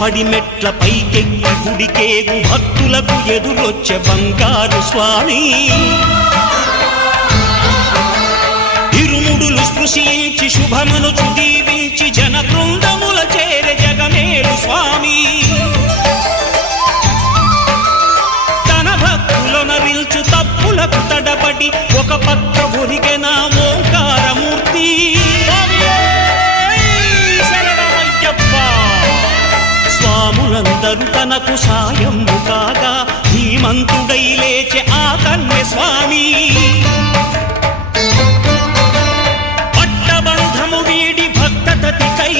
పడిమెట్ల పైకెక్కి గుడికేగు భక్తులకు ఎదురొచ్చే బంగారు స్వామి ఇరుముడులు స్పృశించి శుభమనుచు దీవించి జన బృందముల చేరే జగమేలు స్వామి తన భక్తులొనరిల్చు తప్పులకు తడబడి ఒక పక్క ఒరిగెన ఓంకారమూర్తి స్వాములందరూ తనకు సాయము కాగా ధీమంతుడై లేచే ఆ కన్య స్వామి పట్టబంధము వీడి భక్తతతికై